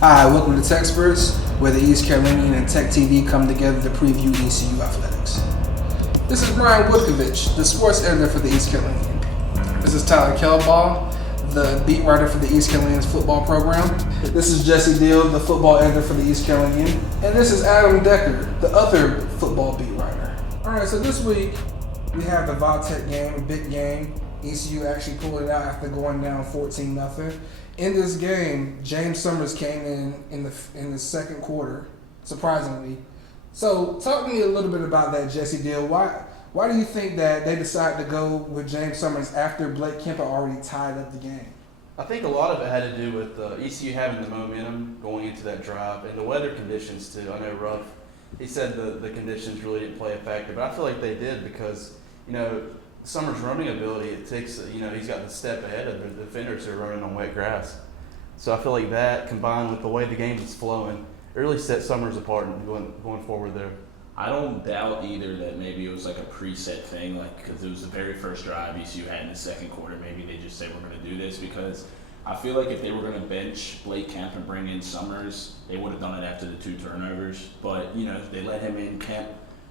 Hi, welcome to TECsperts, where the East Carolinian and Tech TV come together to preview ECU athletics. This is Brian Woodkovich, the sports editor for the East Carolinian. This is Tyler Kelbaugh, the beat writer for the East Carolinian's football program. This is Jesse Deal, the football editor for the East Carolinian. And this is Adam Decker, the other football beat writer. All right, so this week we have the Val-Tech game, a big game. ECU actually pulled it out after going down 14-0. In this game, James Summers came in the second quarter, surprisingly. So talk to me a little bit about that, Jesse Deal. Why do you think that they decided to go with James Summers after Blake Kemp had already tied up the game? I think a lot of it had to do with ECU having the momentum going into that drive and the weather conditions too. I know Ruff, he said the conditions really didn't play a factor, but I feel like they did because, Summers' running ability, it takes, he's got the step ahead of the defenders who are running on wet grass. So I feel like that, combined with the way the game was flowing, it really set Summers apart and going forward there. I don't doubt either that maybe it was like a preset thing, because it was the very first drive ECU had in the second quarter. Maybe they just said, we're going to do this, because I feel like if they were going to bench Blake Kemp and bring in Summers, they would have done it after the 2 turnovers. But, they let him in. Kemp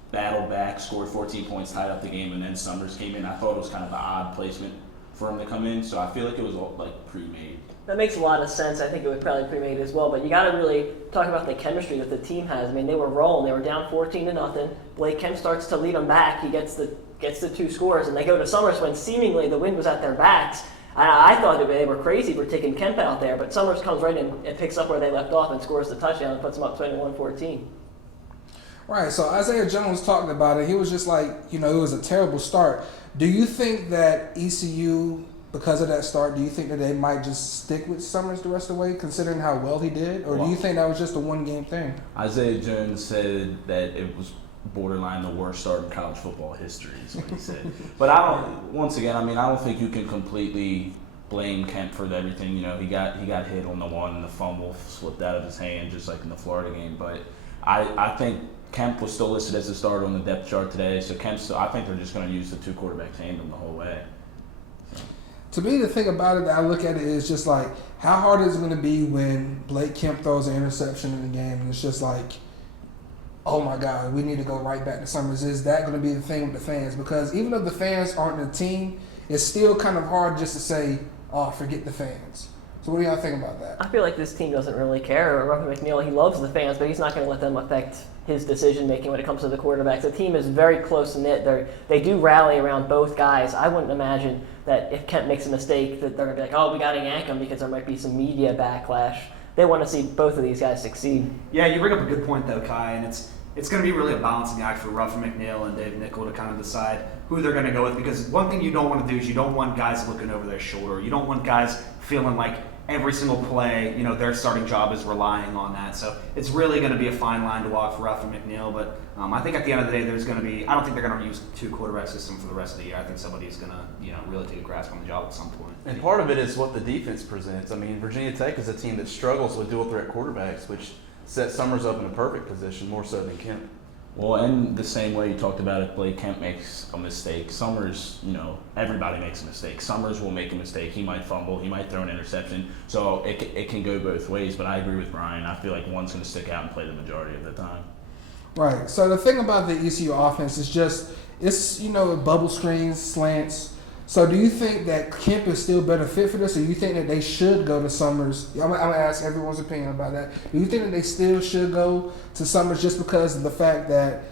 battled back, scored 14 points, tied up the game, and then Summers came in. I thought it was kind of an odd placement for him to come in, so I feel like it was all pre-made. That makes a lot of sense. I think it was probably pre-made as well, but you got to really talk about the chemistry that the team has. I mean, they were rolling. They were down 14-0. Blake Kemp starts to lead them back. He gets the 2 scores, and they go to Summers when seemingly the wind was at their backs. I thought they were crazy for taking Kemp out there, but Summers comes right in and picks up where they left off and scores the touchdown and puts them up 21-14. Right, so Isaiah Jones talked about it. He was just like, it was a terrible start. Do you think that ECU, because of that start, do you think that they might just stick with Summers the rest of the way, considering how well he did? Or do you think that was just a one-game thing? Isaiah Jones said that it was borderline the worst start in college football history, is what he said. But I don't think you can completely blame Kemp for everything. He got hit on the one, and the fumble slipped out of his hand, just like in the Florida game. But I think Kemp was still listed as a starter on the depth chart today, so I think they're just going to use the 2 quarterbacks tandem the whole way. So. To me, the thing about it that I look at it is just like, how hard is it going to be when Blake Kemp throws an interception in the game, and it's just like, oh my God, we need to go right back to Summers. Is that going to be the thing with the fans? Because even though the fans aren't the team, it's still kind of hard just to say, oh, forget the fans. So what do y'all think about that? I feel like this team doesn't really care. Ruffin McNeil, he loves the fans, but he's not going to let them affect his decision-making when it comes to the quarterbacks. The team is very close-knit. They do rally around both guys. I wouldn't imagine that if Kemp makes a mistake that they're going to be like, oh, we got to yank him because there might be some media backlash. They want to see both of these guys succeed. Yeah, you bring up a good point, though, Kai, and it's going to be really a balancing act for Ruffin McNeil and Dave Nickel to kind of decide who they're going to go with, because one thing you don't want to do is you don't want guys looking over their shoulder. You don't want guys feeling like every single play, their starting job is relying on that. So it's really going to be a fine line to walk for Ruffin McNeil. But I think at the end of the day, I don't think they're going to use 2 quarterback system for the rest of the year. I think somebody's going to, really take a grasp on the job at some point. And part of it is what the defense presents. I mean, Virginia Tech is a team that struggles with dual threat quarterbacks, which sets Summers up in a perfect position, more so than Kemp. Well, and the same way you talked about, if Blake Kemp makes a mistake, Summers, everybody makes a mistake. Summers will make a mistake. He might fumble. He might throw an interception. So it can go both ways. But I agree with Brian. I feel like one's going to stick out and play the majority of the time. Right. So the thing about the ECU offense is just, it's, bubble screens, slants. So do you think that Kemp is still better fit for this, or do you think that they should go to Summers? I'm going to ask everyone's opinion about that. Do you think that they still should go to Summers just because of the fact that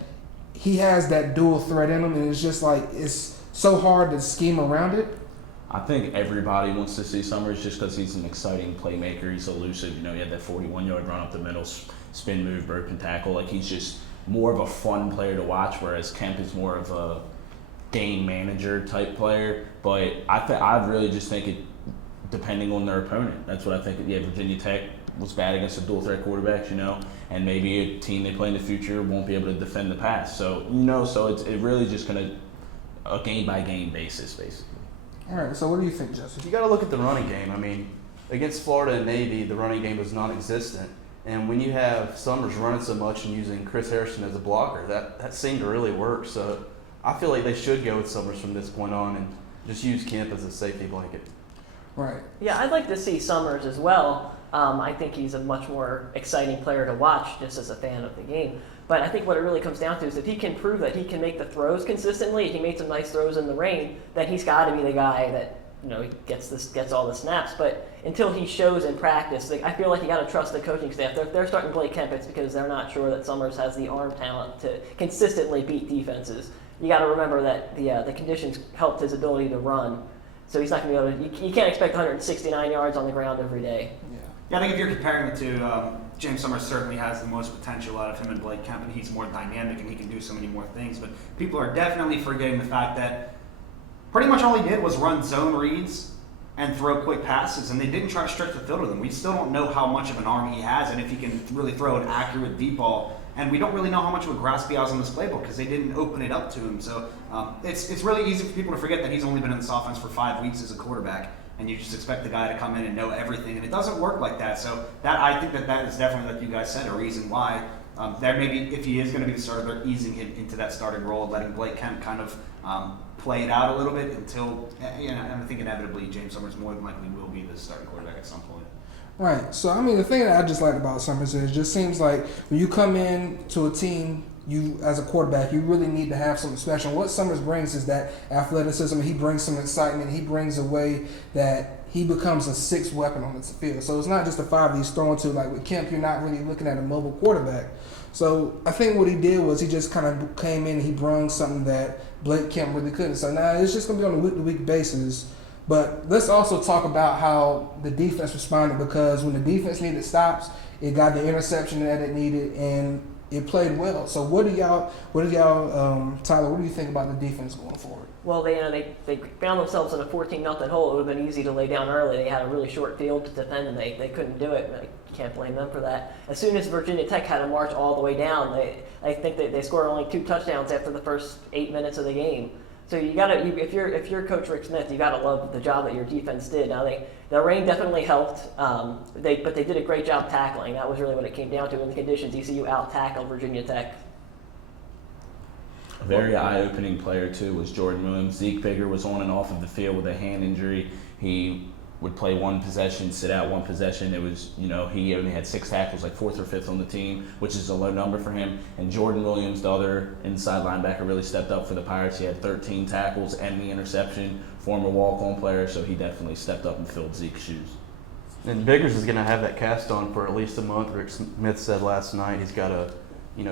he has that dual threat in him, and it's just like it's so hard to scheme around it? I think everybody wants to see Summers just because he's an exciting playmaker. He's elusive. He had that 41-yard run up the middle, spin move, broken tackle. He's just more of a fun player to watch, whereas Kemp is more of a game manager type player. But I really just think it, depending on their opponent. That's what I think. Yeah, Virginia Tech was bad against the dual threat quarterbacks, and maybe a team they play in the future won't be able to defend the pass. So, so it's really just going to a game by game basis, basically. All right. So what do you think, Justin? You got to look at the running game. I mean, against Florida and Navy, the running game was non-existent. And when you have Summers running so much and using Chris Harrison as a blocker, that seemed to really work. So I feel like they should go with Summers from this point on and just use Kemp as a safety blanket. Right. Yeah, I'd like to see Summers as well. I think he's a much more exciting player to watch just as a fan of the game. But I think what it really comes down to is if he can prove that he can make the throws consistently, he made some nice throws in the rain, then he's got to be the guy that gets all the snaps. But until he shows in practice, I feel like you got to trust the coaching staff. If they're starting Blake Kemp, it's because they're not sure that Summers has the arm talent to consistently beat defenses. You got to remember that the conditions helped his ability to run. So he's not going to be able to. You can't expect 169 yards on the ground every day. Yeah, I think if you're comparing the two, James Summers certainly has the most potential out of him and Blake Kemp, and he's more dynamic and he can do so many more things. But people are definitely forgetting the fact that pretty much all he did was run zone reads and throw quick passes, and they didn't try to stretch the field with him. We still don't know how much of an arm he has and if he can really throw an accurate deep ball. And we don't really know how much of a grasp he has on this playbook because they didn't open it up to him. So it's really easy for people to forget that he's only been in this offense for 5 weeks as a quarterback, and you just expect the guy to come in and know everything, and it doesn't work like that. So I think that is definitely, like you guys said, a reason why there maybe if he is going to be the starter, they're easing him into that starting role, letting Blake Kemp kind of play it out a little bit until, and I think inevitably James Summers more than likely will be the starting quarterback at some point. Right. So, I mean, the thing that I just like about Summers is it just seems like when you come in to a team, you as a quarterback, you really need to have something special. What Summers brings is that athleticism. He brings some excitement. He brings a way that he becomes a sixth weapon on the field. So it's not just a 5 he's throwing to. Like with Kemp, you're not really looking at a mobile quarterback. So I think what he did was he just kind of came in and he brought something that Blake Kemp really couldn't. So now it's just going to be on a week-to-week basis. But let's also talk about how the defense responded, because when the defense needed stops, it got the interception that it needed, and it played well. So what do y'all, Tyler, what do you think about the defense going forward? Well, they found themselves in a 14-0 hole. It would have been easy to lay down early. They had a really short field to defend, and they couldn't do it. I can't blame them for that. As soon as Virginia Tech had to march all the way down, I think they scored only 2 touchdowns after the first 8 minutes of the game. So if you're Coach Rick Smith, you gotta love the job that your defense did. Now the rain definitely helped, but they did a great job tackling. That was really what it came down to in the conditions. ECU out tackled Virginia Tech. A very eye-opening player too was Jordan Williams. Zeke Bigger was on and off of the field with a hand injury. He would play one possession, sit out one possession. It was, he only had 6 tackles, like 4th or 5th on the team, which is a low number for him. And Jordan Williams, the other inside linebacker, really stepped up for the Pirates. He had 13 tackles and the interception, former walk-on player, so he definitely stepped up and filled Zeke's shoes. And Biggers is going to have that cast on for at least a month. Rick Smith said last night he's got a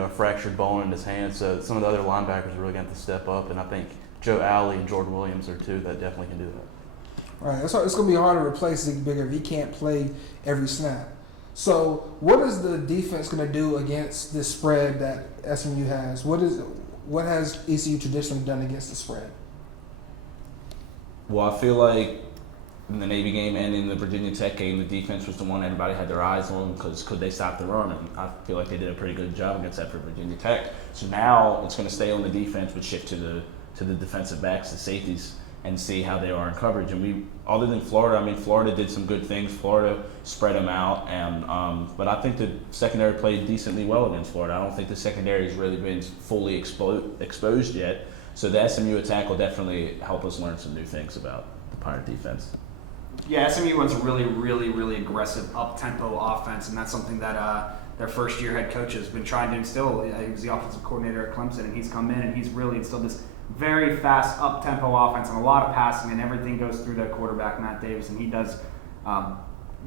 fractured bone in his hand, so some of the other linebackers are really going to have to step up, and I think Joe Alley and Jordan Williams are 2 that definitely can do that. Right, it's going to be hard to replace Zeke Bigger if he can't play every snap. So what is the defense going to do against this spread that SMU has? What has ECU traditionally done against the spread? Well, I feel like in the Navy game and in the Virginia Tech game, the defense was the one everybody had their eyes on, because could they stop the run? And I feel like they did a pretty good job against that for Virginia Tech. So now it's going to stay on the defense, but shift to the defensive backs, the safeties, and see how they are in coverage. And other than Florida, Florida did some good things. Florida spread them out, and but I think the secondary played decently well against Florida. I don't think the secondary has really been fully exposed yet. So the SMU attack will definitely help us learn some new things about the Pirate defense. Yeah, SMU runs a really, really, really aggressive up-tempo offense, and that's something that their first-year head coach has been trying to instill. He was the offensive coordinator at Clemson, and he's come in and he's really instilled this very fast up-tempo offense and a lot of passing, and everything goes through the quarterback, Matt Davis, and he does,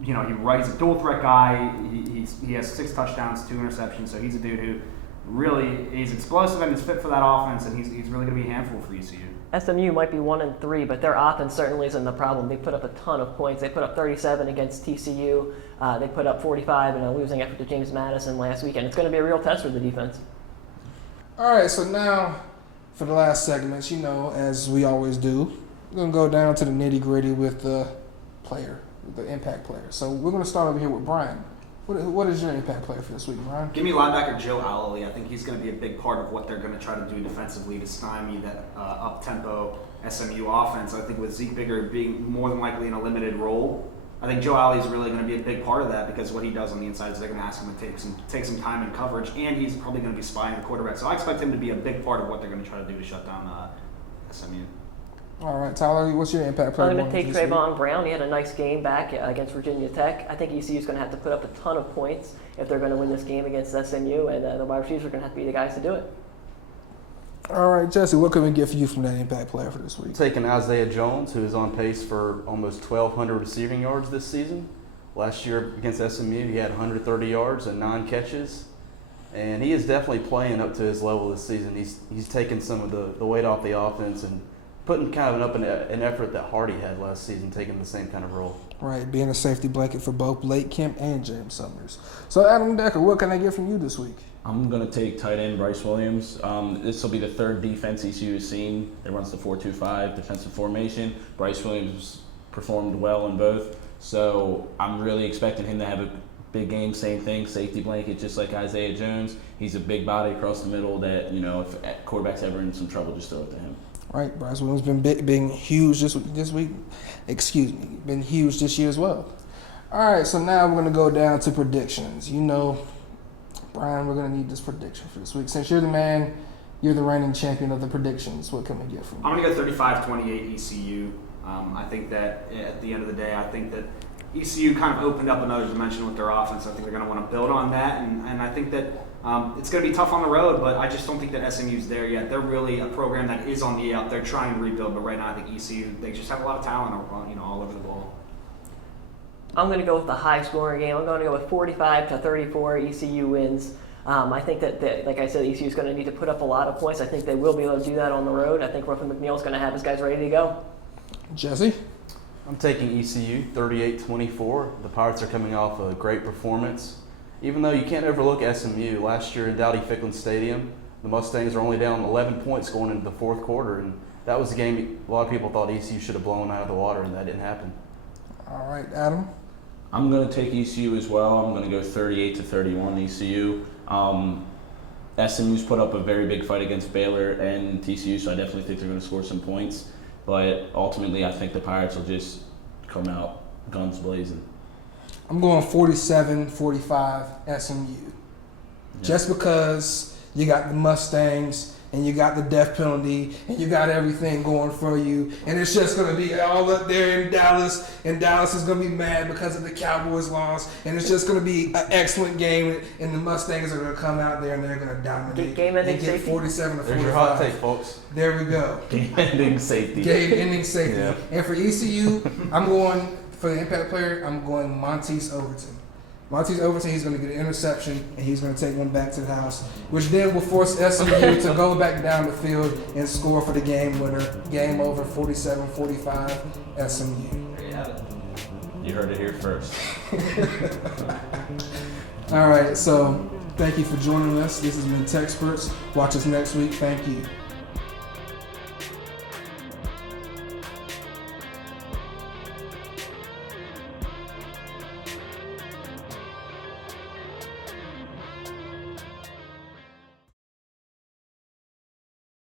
he's a dual-threat guy. He has 6 touchdowns, 2 interceptions, so he's a dude who really is explosive and is fit for that offense, and he's really going to be a handful for ECU. SMU might be 1-3, but their offense certainly isn't the problem. They put up a ton of points. They put up 37 against TCU. They put up 45 in a losing effort to James Madison last weekend. It's going to be a real test for the defense. All right, so now for the last segments, as we always do, we're going to go down to the nitty-gritty with the player, the impact player. So we're going to start over here with Brian. What is your impact player for this week, Brian? Give me linebacker Joe Alley. I think he's going to be a big part of what they're going to try to do defensively to stymie that up-tempo SMU offense. I think with Zeke Bigger being more than likely in a limited role, I think Joe Alley is really going to be a big part of that, because what he does on the inside is they're going to ask him to take some time in coverage, and he's probably going to be spying the quarterback. So I expect him to be a big part of what they're going to try to do to shut down SMU. All right, Tyler, what's your impact player? I'm going to going take this week? Trayvon Brown. He had a nice game back against Virginia Tech. I think ECU is going to have to put up a ton of points if they're going to win this game against SMU, and the wide receivers are going to have to be the guys to do it. All right, Jesse, what can we get for you from that impact player for this week? Taking Isaiah Jones, who is on pace for almost 1,200 receiving yards this season. Last year against SMU, he had 130 yards and 9 catches. And he is definitely playing up to his level this season. He's taken some of the weight off the offense and putting kind of an effort that Hardy had last season, taking the same kind of role. Right, being a safety blanket for both Blake Kemp and James Summers. So, Adam Decker, what can I get from you this week? I'm going to take tight end Bryce Williams. This will be the third defense ECU has seen that runs the 4-2-5 defensive formation. Bryce Williams performed well in both. So I'm really expecting him to have a big game. Same thing, safety blanket, just like Isaiah Jones. He's a big body across the middle that, if quarterback's ever in some trouble, just throw it to him. Right, Bryce Williams been huge this week. Excuse me, been huge this year as well. All right, so now we're going to go down to predictions. Brian, we're going to need this prediction for this week. Since you're the man, you're the reigning champion of the predictions. What can we get from you? I'm going to go 35-28 ECU. I think that at the end of the day, I think that ECU kind of opened up another dimension with their offense. I think they're going to want to build on that, and I think that it's going to be tough on the road, but I just don't think that SMU's there yet. They're really a program that is on the up. They're trying to rebuild, but right now I think ECU, they just have a lot of talent all over the ball. I'm going to go with the high-scoring game. I'm going to go with 45-34. ECU wins. I think that, like I said, ECU is going to need to put up a lot of points. I think they will be able to do that on the road. I think Ruffin McNeil's going to have his guys ready to go. Jesse? I'm taking ECU 38-24. The Pirates are coming off a great performance. Even though you can't overlook SMU, last year in Dowdy-Ficklin Stadium, the Mustangs are only down 11 points going into the fourth quarter, and that was a game a lot of people thought ECU should have blown out of the water, and that didn't happen. All right, Adam? I'm going to take ECU as well. I'm going to go 38-31 ECU. SMU's put up a very big fight against Baylor and TCU, so I definitely think they're going to score some points. But ultimately, I think the Pirates will just come out guns blazing. I'm going 47-45 SMU. Yeah. Just because you got the Mustangs and you got the death penalty and you got everything going for you, and it's just going to be all up there in Dallas, and Dallas is going to be mad because of the Cowboys loss, and it's just going to be an excellent game, and the Mustangs are going to come out there and they're going to dominate. Game-ending and get safety. 47-45. There's your hot take, folks. There we go. Game-ending safety. Game-ending safety. Yeah. And for ECU, I'm going, for the impact player, I'm going Montez Overton. Montez Overton, he's going to get an interception, and he's going to take one back to the house, which then will force SMU to go back down the field and score for the game winner. Game over, 47-45 SMU. There you have it. You heard it here first. All right, so thank you for joining us. This has been TECsperts. Watch us next week. Thank you.